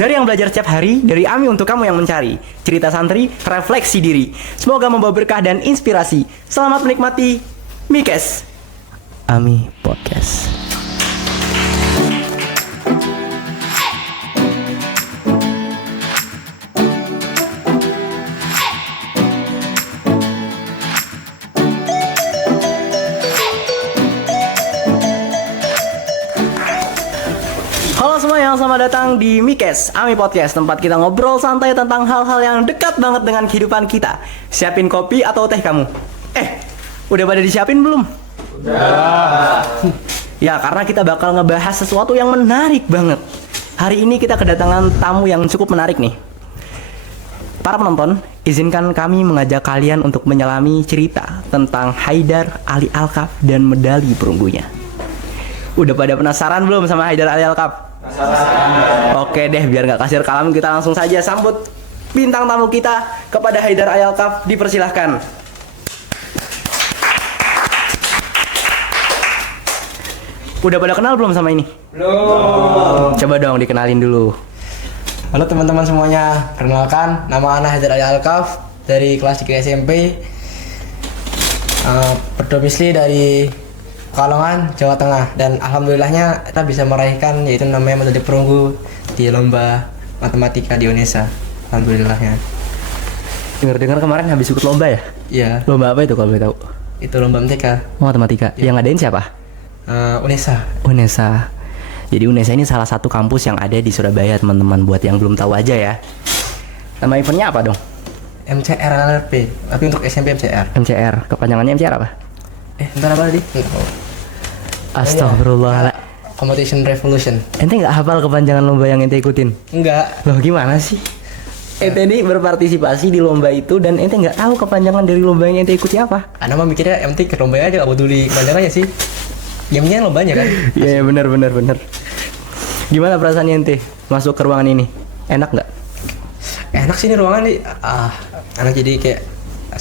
Dari yang belajar setiap hari, dari Ami untuk kamu yang mencari. Cerita santri, refleksi diri. Semoga membawa berkah dan inspirasi. Selamat menikmati Mikes Ami Podcast. Halo semuanya, selamat datang di Mikes Ami Podcast, tempat kita ngobrol santai tentang hal-hal yang dekat banget dengan kehidupan kita. Siapin kopi atau teh kamu? Udah pada disiapin belum? Udah. Ya, karena kita bakal ngebahas sesuatu yang menarik banget. Hari ini kita kedatangan tamu yang cukup menarik nih. Para penonton, izinkan kami mengajak kalian untuk menyelami cerita tentang Haidar Ali Alkaf dan medali perunggunya. Udah pada penasaran belum sama Haidar Ali Alkaf? Oke deh, biar nggak kasir kalam, kita langsung saja sambut bintang tamu kita kepada Haidar Ali Alkaf. Dipersilahkan. Udah pada kenal belum sama ini? Belum. Coba dong dikenalin dulu. Halo teman-teman semuanya, perkenalkan nama Ana Haidar Ali Alkaf dari kelas 3 SMP, berdomisili dari Pekalongan, Jawa Tengah, dan alhamdulillahnya kita bisa meraihkan yaitu namanya medali perunggu di lomba matematika di UNESA. Alhamdulillahnya. Dengar-dengar kemarin habis ikut lomba ya? Iya. Lomba apa itu kalau boleh tahu? Itu lomba MTK. Matematika. Ya. Yang ngadain siapa? UNESA. UNESA. Jadi UNESA ini salah satu kampus yang ada di Surabaya, teman-teman. Buat yang belum tahu aja ya. Nama eventnya apa dong? MCR LRP, tapi untuk SMP MCR. MCR. Kepanjangannya MCR apa? Bentar apa tadi? Astagfirullah. Competition Revolution. Ente nggak hafal kepanjangan lomba yang ente ikutin? Enggak. Loh gimana sih? Ente ini berpartisipasi di lomba itu dan ente nggak tahu kepanjangan dari lomba yang ente ikuti apa? Ana mah mikirnya yang penting ke lomba aja, gak peduli kepanjangannya sih. Yang penting lombanya kan. Iya benar. Gimana perasaannya ente masuk ke ruangan ini? Enak nggak? Enak sih ini ruangan nih. Anak jadi kayak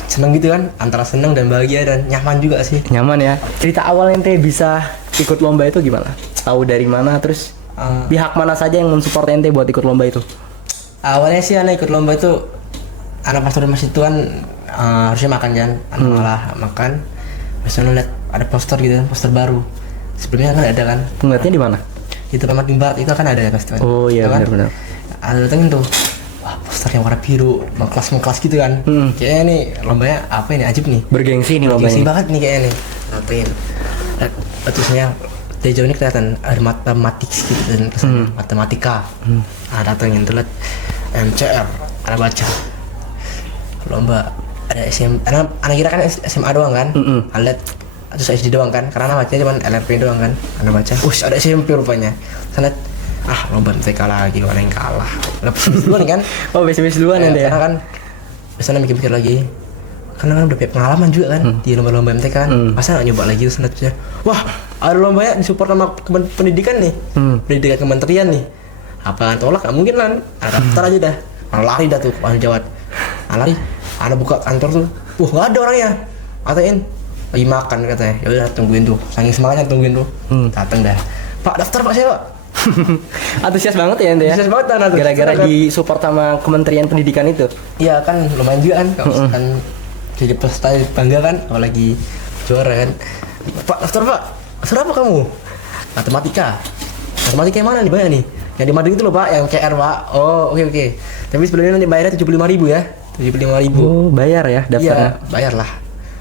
seneng gitu kan, antara seneng dan bahagia dan nyaman juga sih. Nyaman ya. Cerita awal ente bisa ikut lomba itu gimana? Tahu dari mana, terus pihak mana saja yang mensupport ente buat ikut lomba itu? Awalnya sih anak ikut lomba itu, anak pas turun masjid itu kan harusnya makan kan, anak malah makan. Biasanya lihat ada poster gitu kan, poster baru. Sebelumnya kan ada kan. Ngeliatnya di mana? Di tempat Barat itu kan ada ya pasti. Oh iya kan? benar. Ada datengin tuh. Wah, poster yang warna biru, mengklas gitu kan. Kayaknya nih lombanya apa ini, ajib nih. Bergengsi nih lombanya. Bergengsi banget nih kayaknya nih. Ngapain? Terusnya dari jauh ini kelihatan ada matematik gitu dan matematika. Datengin tuh lihat MCR, ada baca. Lomba ada anak kira kan SMA doang kan. Lihat terus SD doang kan, karena namanya cuma LRP doang kan. Anak baca. Ada SMP rupanya. Saya lomba MTK lagi, orang yang kalah. Udah pesimis duluan kan? Oh pesimis duluan ya? Karena kan biasanya mikir-mikir lagi. Karena kan udah punya pengalaman juga kan di lomba-lomba MTK kan. Masa nggak nyoba lagi terus nanti wah ada lombanya disupport sama pendidikan nih, pendidikan kementerian nih. Apaan tolak? Nggak mungkin kan? Daftar aja dah. Lari dah tuh, Jawa. Lari. Ada buka kantor tuh. Nggak ada orangnya. Katain lagi makan katanya. Ya udah tungguin tuh. Saking semangatnya tungguin tuh. Datang dah. Pak daftar Pak saya Pak. Antusias banget ya ente ya? Antusias banget kan. Gara-gara di support sama Kementerian Pendidikan itu? Iya kan lumayan juga kan. Kan jadi peserta bangga kan. Apalagi juara kan. Pak daftar Pak. Daftar apa kamu? Matematika. Matematika yang mana nih banyak nih? Yang di Madrid itu loh Pak. Yang CR Pak. Oh oke. Tapi sebelumnya nanti bayarnya 75.000 ya. 75.000. Oh bayar ya daftarnya? Iya bayar lah.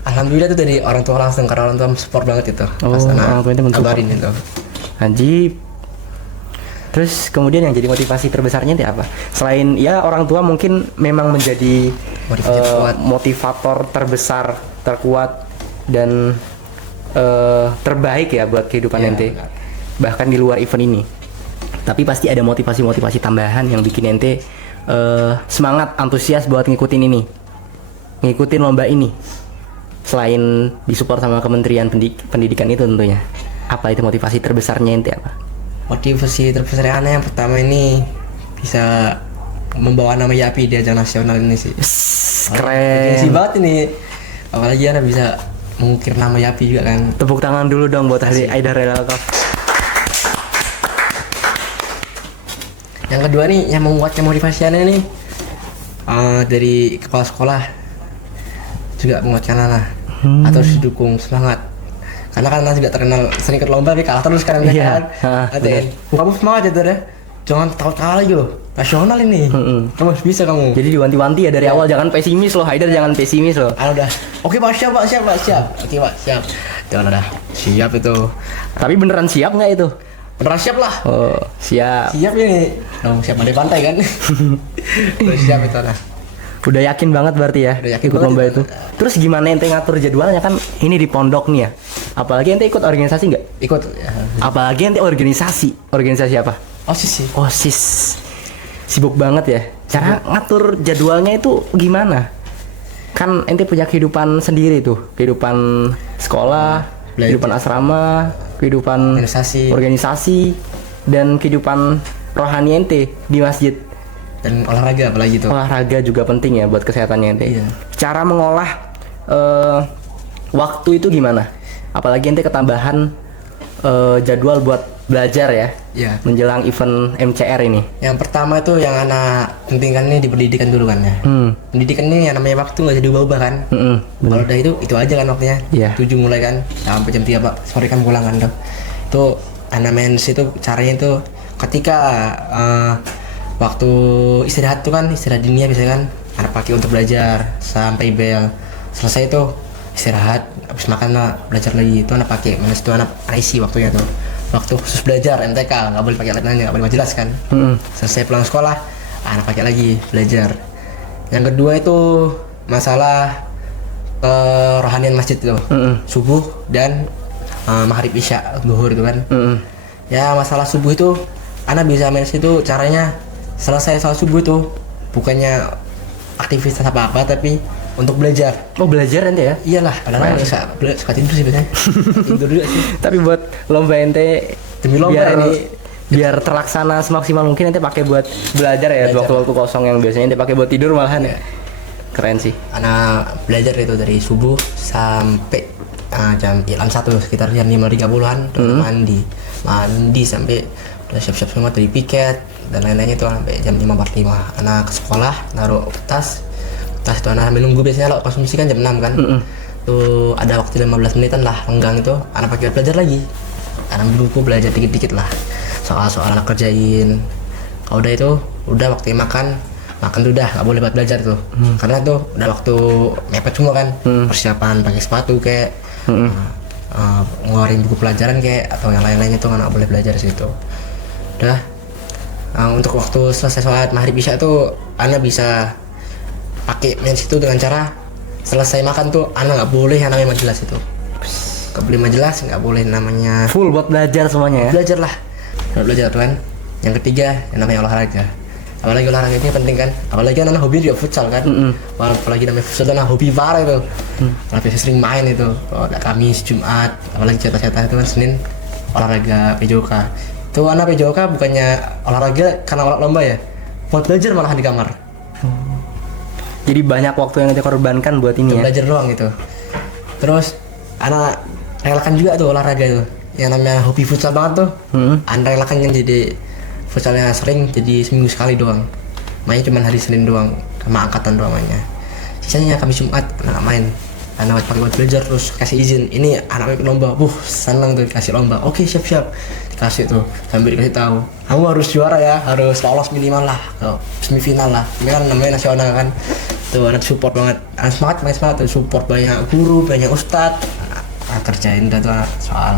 Alhamdulillah itu dari orang tua langsung, karena orang tua support banget itu. Orang tua itu kabarin itu. Anjib. Terus kemudian yang jadi motivasi terbesarnya itu apa? Selain ya orang tua mungkin memang menjadi motivator terbesar, terkuat dan terbaik ya buat kehidupan ente. Benar. Bahkan di luar event ini. Tapi pasti ada motivasi-motivasi tambahan yang bikin ente semangat, antusias buat ngikutin ini. Ngikutin lomba ini. Selain disupport sama Kementerian Pendidikan itu tentunya. Apa itu motivasi terbesarnya ente apa? Motivasi terbesar yang pertama ini bisa membawa nama YAPI di ajang nasional ini sih. Keren. Sih banget ini. Apalagi Ana bisa mengukir nama YAPI juga kan. Tepuk tangan dulu dong buat Haidar Ali Alkaf. Yang kedua nih yang menguatkan motivasinya nih dari kepala sekolah juga menguatkan Ana atau harus didukung semangat. Karena kan Ana juga terkenal sering ikut lomba tapi kalah terus kan. Iya. Nanti kamu semangat ya ya. Jangan takut kalah gitu. Nasional ini. Kamu harus bisa kamu. Jadi diwanti-wanti ya dari awal, jangan pesimis loh Haider, jangan pesimis loh. Udah. Oke Pak, siap. Oke Pak, siap. Jangan udah. Siap itu. Tapi beneran siap nggak itu? Beneran siap lah. Oh, siap. Siap ini. Siap mandi pantai kan. Udah siap itu lah. Udah yakin banget berarti ya Udah yakin ikut banget lomba itu. itu. Terus gimana ente ngatur jadwalnya, kan ini di pondok nih ya. Apalagi ente ikut organisasi nggak? Ikut ya. Apalagi ente organisasi. Organisasi apa? OSIS sih. OSIS. Sibuk banget ya. Cara ngatur jadwalnya itu gimana? Kan ente punya kehidupan sendiri tuh. Kehidupan sekolah, Belajar. kehidupan asrama, kehidupan organisasi, dan kehidupan rohani ente di masjid. Dan olahraga apalagi tuh. Olahraga juga penting ya buat kesehatannya ente. Iya. Cara mengolah waktu itu gimana? Apalagi ente ketambahan jadwal buat belajar ya. Iya. Menjelang event MCR ini. Yang pertama itu yang anak pentingkan ini di pendidikan dulu kan ya. Pendidikan ini yang namanya waktu nggak jadi ubah kan. Kalau udah itu aja kan waktunya. Iya. 7 mulai kan sampai jam 3 Pak. Sore kan pulang kan tuh. Itu anak mens itu caranya itu ketika waktu istirahat tuh kan, istirahat dunia biasanya kan anak pakai untuk belajar sampai bel. Selesai itu istirahat, habis makan belajar lagi. Itu anak pakai mens itu anak isi waktunya tuh. Waktu khusus belajar MTK nggak boleh pakai alat nanya, nggak boleh majelas kan. Selesai pulang sekolah anak pakai lagi belajar. Yang kedua itu masalah rohanian masjid itu. Subuh dan maghrib isya zuhur itu kan. Ya masalah subuh itu anak bisa main situ caranya selesai salat subuh itu bukannya aktivitas apa-apa tapi untuk belajar. Oh, belajar ente ya? Iyalah, kadang-kadang suka tidur sih biasanya. Tidur juga sih. Tapi buat lomba ente Demi lomba biar ini biar terlaksana semaksimal mungkin ente pakai buat belajar ya, waktu-waktu kosong yang biasanya ente pakai buat tidur malahan ya. Keren sih. anak belajar itu dari subuh sampai jam 1 sekitar jam 5.30-an mandi sampai udah siap-siap semua dari piket dan lain-lainnya itu sampai jam 5.45 anak ke sekolah naruh tas itu anak sambil nunggu biasanya lo konsumsi kan jam 6 kan. Tuh ada waktu 15 menitan lah renggang itu anak pakai belajar lagi, anak buku belajar dikit-dikit lah soal-soal anak kerjain. Kalau udah itu udah waktu makan tuh udah nggak boleh buat belajar tuh. Karena tuh udah waktu mepet semua kan. Persiapan pakai sepatu kayak ngeluarin buku pelajaran kayak atau yang lain-lainnya tuh nggak boleh belajar di situ. Udah untuk waktu selesai sholat maghrib isya tuh anak bisa pakai mens itu dengan cara selesai makan tuh anak nggak boleh yang namanya majelis itu. Nggak boleh majelis, nggak boleh namanya Full buat belajar semuanya ya. belajar lah. Belajar tuh kan. Yang ketiga yang namanya olahraga. Apalagi olahraga ini penting kan. Apalagi anak hobi juga futsal kan. Apalagi namanya futsal itu anak hobi parah itu. Kalau biasa sering main itu. Kalau ada Kamis, Jumat, apalagi cetak-cetak itu kan Senin olahraga PJOK. Itu anak PJOK bukannya olahraga karena lomba ya. Buat belajar malahan di kamar. Jadi banyak waktu yang kita korbankan buat ini ya. Belajar doang gitu. Terus anak relakan juga tuh olahraga itu. Yang namanya hobi futsal banget tuh. Anak relakan kan jadi futsalnya sering jadi seminggu sekali doang. Mainnya cuma hari Senin doang sama angkatan doang mainnya. Sisanya Kamis Jumat anak main. Anak pakai buat belajar terus kasih izin. Ini anak lomba. Senang tuh kasih lomba. Oke, siap-siap. Dikasih tuh sambil dikasih tahu. Kamu harus juara ya, harus lolos minimal lah. Semifinal lah. Ini kan namanya nasional kan. Tuh anak support banget. Anak semangat tuh support banyak guru, banyak ustadz. Kerjain dah tuh anak soal.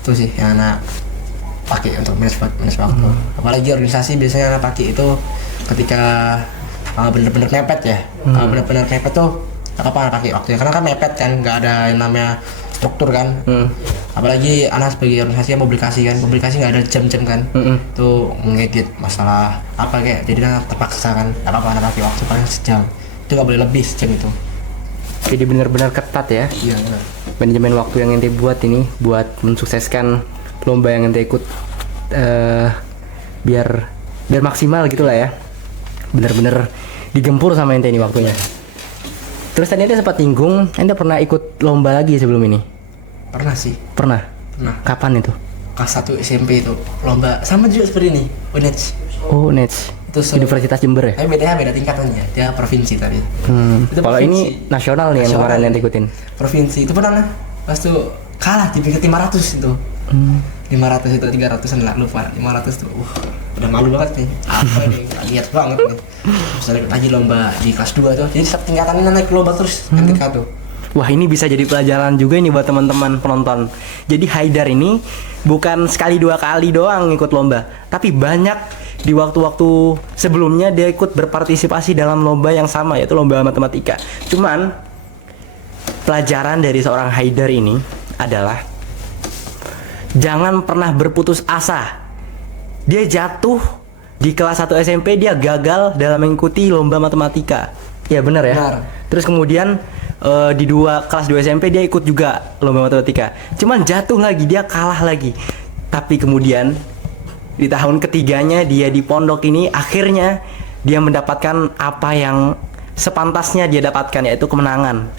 Itu sih yang anak pakai untuk manage waktu. Apalagi organisasi biasanya anak pakai itu ketika bener-bener mepet ya. Bener-bener mepet tuh apa anak pakai waktunya karena kan mepet kan, nggak ada yang namanya struktur kan. Apalagi anak sebagai organisasi yang publikasi nggak ada jam-jam kan. Tuh ngedit masalah apa kayak jadi anak terpaksa kan apa anak pakai waktu paling sejam, itu nggak boleh lebih sejam itu. Jadi benar-benar ketat ya. Iya benar. Manajemen waktu yang ente buat ini buat mensukseskan lomba yang ente ikut biar maksimal gitulah ya. Bener-bener digempur sama ente ini waktunya. Terus tadi ente sempat tinggung, ente pernah ikut lomba lagi sebelum ini? Pernah sih. Pernah. Pernah. Kapan itu? kelas 1 SMP itu lomba sama juga seperti ini, UNED. Oh, Nets. Itu Universitas Jember ya? Tapi beda tingkatannya, dia provinsi tadi. Itu Kalau provinsi. ini nasional nih yang Nasional. kemarin yang ikutin. Provinsi itu pernah nah, pas tuh kalah di peringkat 500 itu. 500 itu 300-an lah lupa. 500 tuh. Udah malu banget nih. Apa ini? Nggak lihat banget nih. Terus ada lagi lomba di kelas 2 tuh. Jadi setiap tingkatannya naik lomba terus MTK tuh. Wah, ini bisa jadi pelajaran juga ini buat teman-teman penonton. Jadi Haidar ini bukan sekali 2 kali doang ikut lomba, tapi banyak di waktu-waktu sebelumnya dia ikut berpartisipasi dalam lomba yang sama, yaitu lomba matematika. Cuman pelajaran dari seorang Haidar ini adalah jangan pernah berputus asa. Dia jatuh di kelas 1 SMP, dia gagal dalam mengikuti lomba matematika. Ya benar ya. Benar. Terus kemudian di kelas 2 SMP dia ikut juga lomba matematika. Cuman jatuh lagi, dia kalah lagi. Tapi kemudian di tahun ketiganya dia di pondok ini akhirnya dia mendapatkan apa yang sepantasnya dia dapatkan, yaitu kemenangan.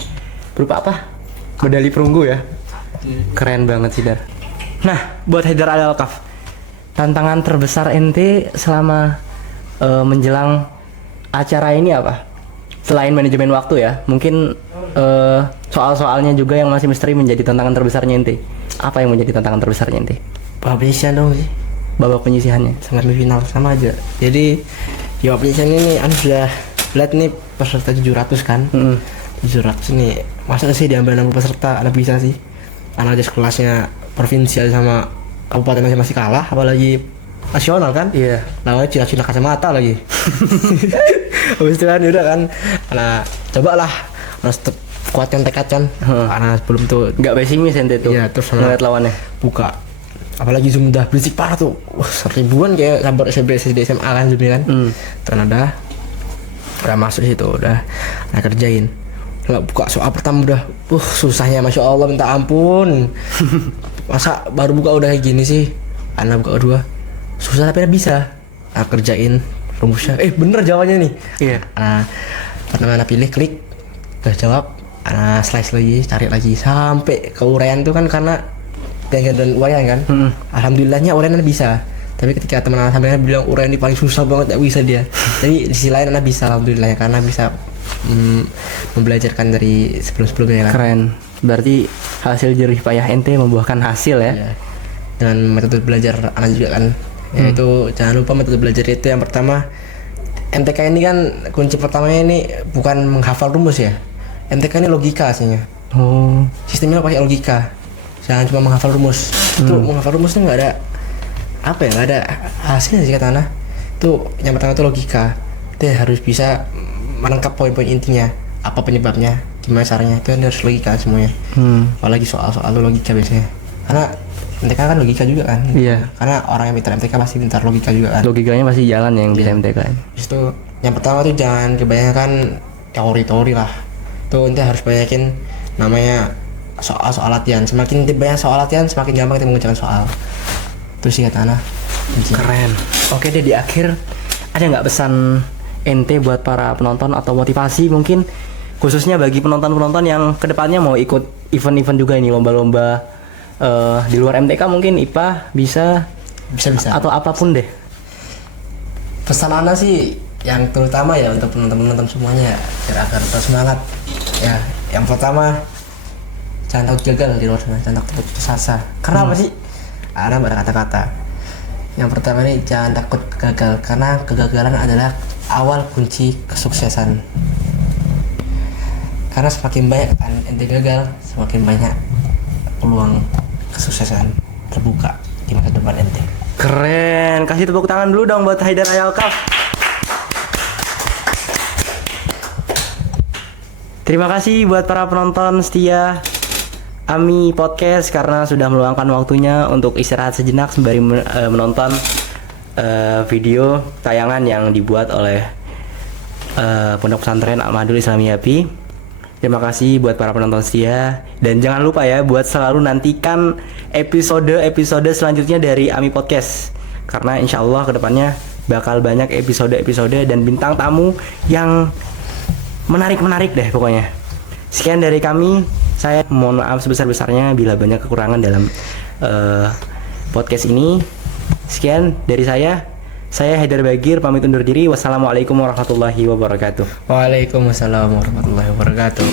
Berupa apa? Medali perunggu ya. Keren banget sih Dar. Nah, buat Haidar Al-Alkaf, tantangan terbesar ente selama menjelang acara ini apa? Selain manajemen waktu ya, mungkin soal-soalnya juga yang masih misteri menjadi tantangan terbesarnya ente. Apa yang menjadi tantangan terbesarnya ente? Penyisihan dong sih. Babak penyisihannya. Sama semifinal sama aja. Jadi ya penyisihan ini sudah lihat nih peserta 700 kan. 700 nih. Masa sih diambil 60 peserta? Ada bisa sih. Anak aja sekelasnya provinsi aja sama kabupaten aja masih kalah, apalagi nasional kan? Iya. Lawannya Cina-Cina kacamata lagi. Habis itu kan udah kan. Nah, cobalah harus kuatkan tekad kan. Karena sebelum tuh Nggak pesimis ente tuh. Iya, terus ngeliat lawannya. buka. Apalagi Zoom udah berisik parah tuh. Wah, seribuan kayak sabar SMP, SD, SMA kan Zoom kan. Terus udah masuk situ, udah kerjain. Lah buka soal pertama udah susahnya Masya Allah minta ampun. Masa baru buka udah kayak gini sih. Anak buka kedua susah tapi bisa. Kerjain rumusnya. Bener jawabannya nih. Iya. Pertama pilih klik, udah jawab. Slice lagi, cari lagi sampai ke uraian tuh kan karena bagian dan uraian kan. Alhamdulillahnya uraian bisa. Tapi ketika teman sampai bilang uraian ini paling susah banget, gak bisa dia. Tapi di sisi lain anak bisa alhamdulillah ya, karena bisa membelajarkan dari sebelum-sebelumnya kan. Keren. Berarti hasil jerih payah ente membuahkan hasil ya. Iya. Dengan metode belajar anak juga kan. Yaitu jangan lupa metode belajar itu yang pertama, MTK ini kan kunci pertamanya ini bukan menghafal rumus ya. MTK ini logika aslinya. Oh. Sistemnya pakai logika. Jangan cuma menghafal rumus. Itu menghafal rumus itu nggak ada nggak ada hasilnya sih kata anak. Itu yang pertama itu logika. Dia harus bisa menangkap poin-poin intinya, apa penyebabnya, gimana caranya, itu harus logika semuanya. Apalagi soal-soal logika biasanya. Karena MTK kan logika juga kan. Iya. Karena orang yang pintar MTK pasti pintar logika juga kan. Logikanya pasti jalan yang bisa MTK. Habis itu yang pertama tuh jangan kebanyakan teori-teori lah. Tuh ente harus banyakin namanya soal latihan. Semakin ente banyak soal latihan, semakin gampang ente mengerjakan soal. Terus sih kata anak. Keren. Oke deh, di akhir ada nggak pesan ente buat para penonton atau motivasi mungkin khususnya bagi penonton-penonton yang kedepannya mau ikut event-event juga ini, lomba-lomba di luar MTK mungkin IPA bisa atau apapun deh. Pesan anak sih yang terutama ya untuk penonton-penonton semuanya ya, agar tetap semangat. Ya, yang pertama jangan takut gagal di luar sana, jangan takut putus asa. Karena apa sih? Ada kata-kata. Yang pertama nih jangan takut gagal, karena kegagalan adalah awal kunci kesuksesan. Karena semakin banyak ente gagal, semakin banyak peluang kesuksesan terbuka di masa depan ente. Keren, kasih tepuk tangan dulu dong buat Haidar Al-Alkaf. Terima kasih buat para penonton setia Ami Podcast karena sudah meluangkan waktunya untuk istirahat sejenak sembari menonton video tayangan yang dibuat oleh Pondok Pesantren Al-Mahdul Islami Yapi. Terima kasih buat para penonton setia dan jangan lupa ya buat selalu nantikan episode selanjutnya dari Ami Podcast karena insya Allah kedepannya bakal banyak episode dan bintang tamu yang menarik deh pokoknya. Sekian dari kami. Saya mohon maaf sebesar-besarnya bila banyak kekurangan dalam podcast ini. Sekian dari saya. Saya Haidar Bagir pamit undur diri. Wassalamualaikum warahmatullahi wabarakatuh. Waalaikumsalam warahmatullahi wabarakatuh.